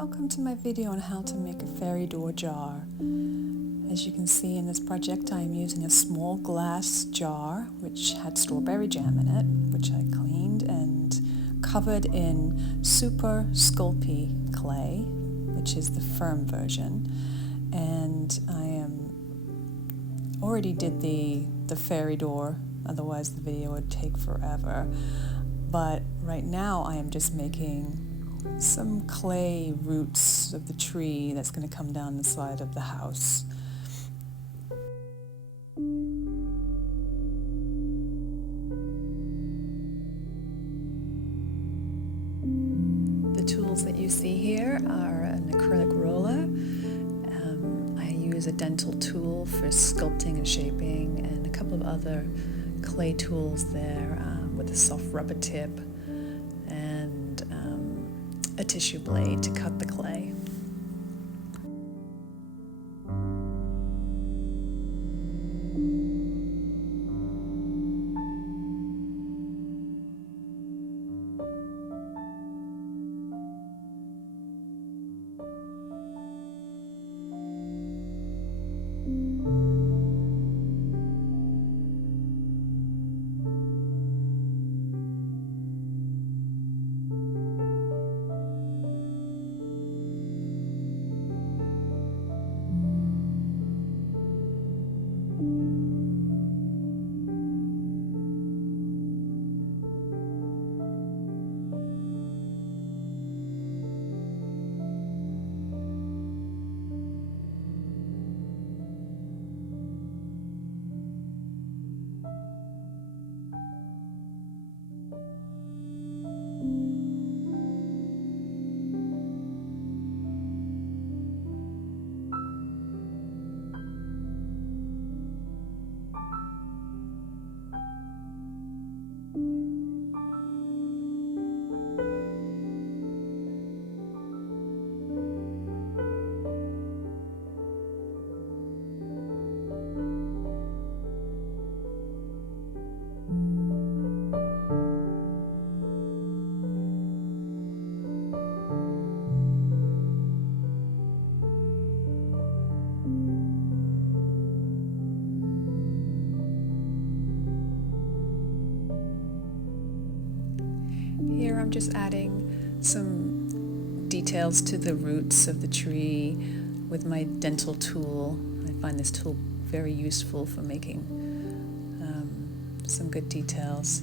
Welcome to my video on how to make a fairy door jar. As you can see in this project, I am using a small glass jar which had strawberry jam in it, which I cleaned and covered in super Sculpey clay, which is the firm version. And I already did the fairy door, otherwise the video would take forever. But right now I am just making some clay roots of the tree that's going to come down the side of the house. The tools that you see here are an acrylic roller. I use a dental tool for sculpting and shaping, and a couple of other clay tools there with a soft rubber tip and a tissue blade to cut the clay. Here I'm just adding some details to the roots of the tree with my dental tool. I find this tool very useful for making some good details.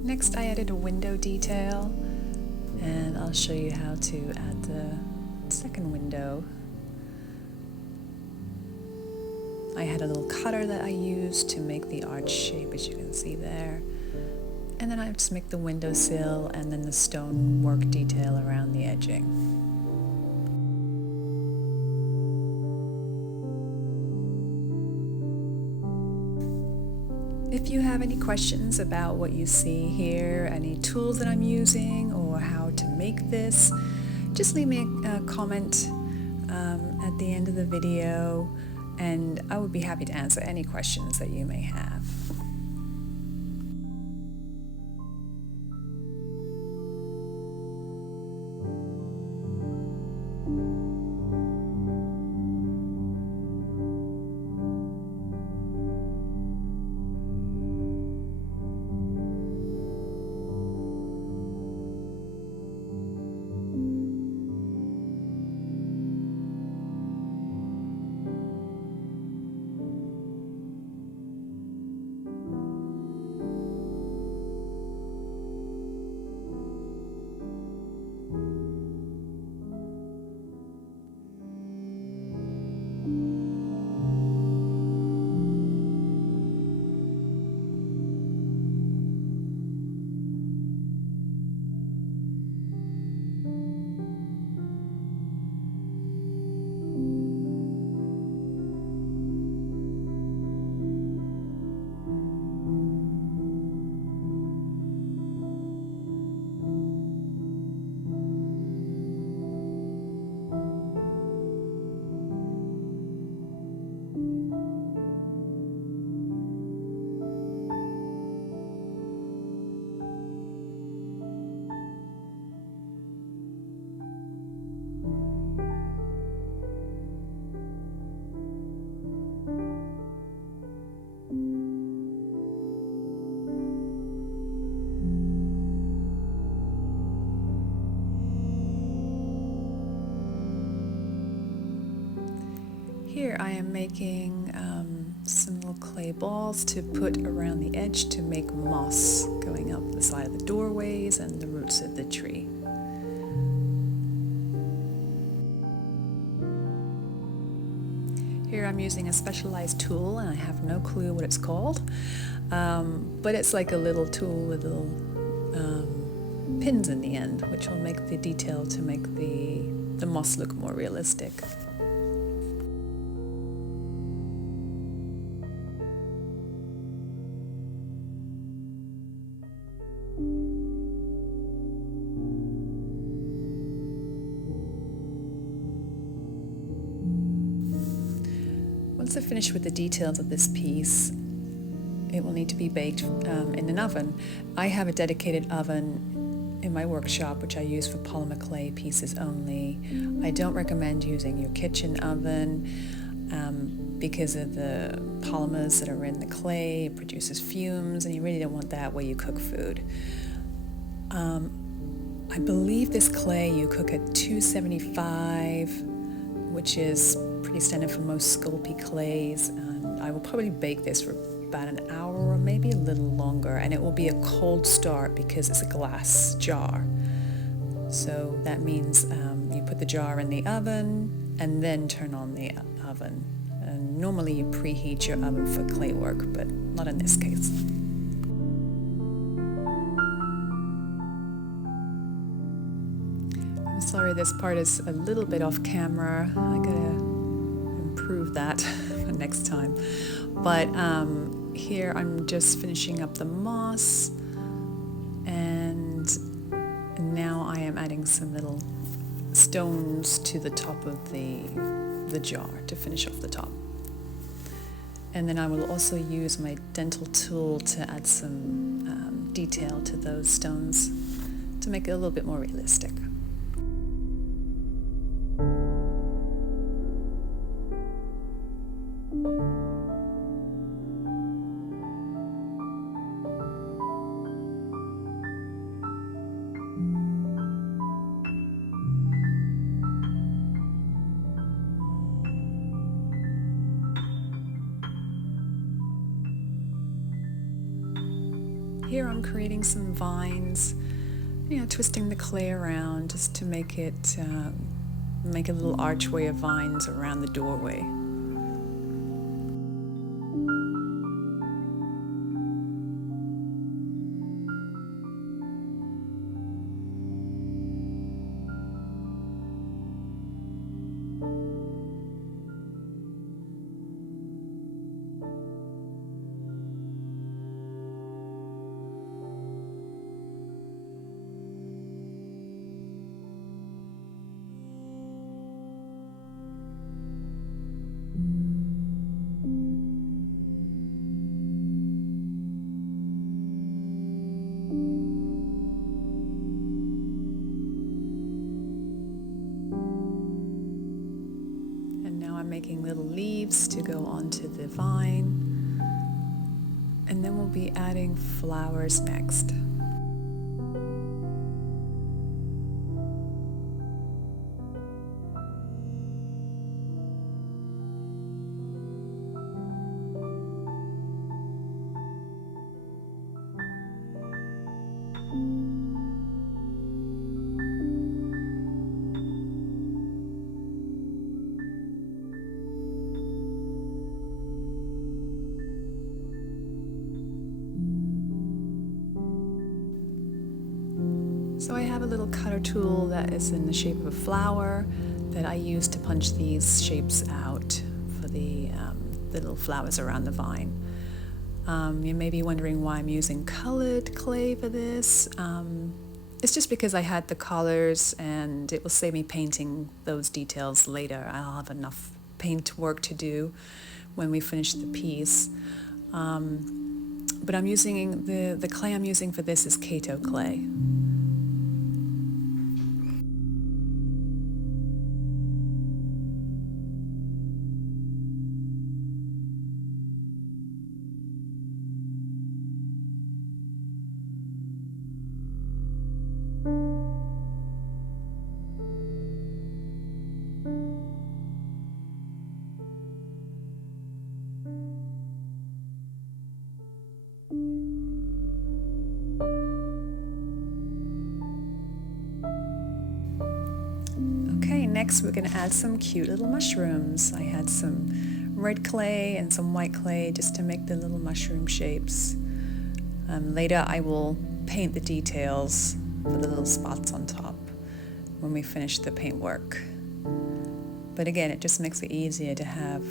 Next, I added a window detail, and I'll show you how to add the second window. I had a little cutter that I used to make the arch shape, as you can see there. And then I just make the windowsill and then the stonework detail around the edging. If you have any questions about what you see here, any tools that I'm using, or how to make this, just leave me a comment at the end of the video, and I would be happy to answer any questions that you may have. Here I am making some little clay balls to put around the edge to make moss going up the side of the doorways and the roots of the tree. Here I'm using a specialized tool, and I have no clue what it's called, but it's like a little tool with little pins in the end, which will make the detail to make the moss look more realistic. Once I've finished with the details of this piece, it will need to be baked in an oven. I have a dedicated oven in my workshop which I use for polymer clay pieces only. I don't recommend using your kitchen oven because of the polymers that are in the clay. It produces fumes, and you really don't want that where you cook food. I believe this clay you cook at 275, which is pretty standard for most Sculpey clays, and I will probably bake this for about an hour or maybe a little longer, and it will be a cold start because it's a glass jar. So that means you put the jar in the oven and then turn on the oven. And normally you preheat your oven for clay work, but not in this case. I'm sorry this part is a little bit off camera. I gotta improve that for next time. But here I'm just finishing up the moss, and now I am adding some little stones to the top of the jar to finish off the top. And then I will also use my dental tool to add some detail to those stones to make it a little bit more realistic. Here I'm creating some vines, twisting the clay around just to make a little archway of vines around the doorway. making little leaves to go onto the vine, and then we'll be adding flowers next. So I have a little cutter tool that is in the shape of a flower that I use to punch these shapes out for the little flowers around the vine. You may be wondering why I'm using colored clay for this. It's just because I had the colors and it will save me painting those details later. I'll have enough paint work to do when we finish the piece. But I'm using, the clay I'm using for this is Kato Clay. Next we're going to add some cute little mushrooms. I had some red clay and some white clay just to make the little mushroom shapes. Later I will paint the details for the little spots on top when we finish the paint work. But again, it just makes it easier to have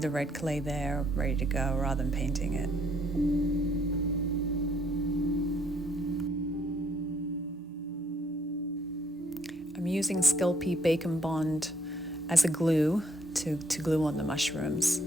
the red clay there ready to go rather than painting it. I'm using Sculpey Bacon Bond as a glue to glue on the mushrooms.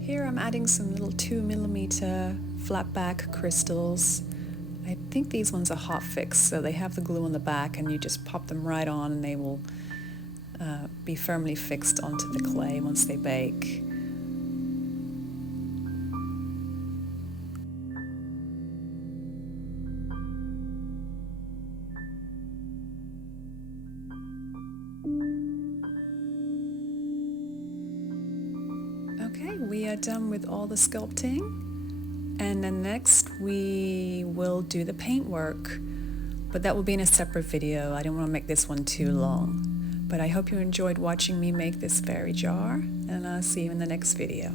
Here I'm adding some little 2mm flat back crystals. I think these ones are hot fix, so they have the glue on the back and you just pop them right on and they will be firmly fixed onto the clay once they bake. Okay, we are done with all the sculpting, and then next we will do the paint work, but that will be in a separate video. I don't want to make this one too long, but I hope you enjoyed watching me make this fairy jar, and I'll see you in the next video.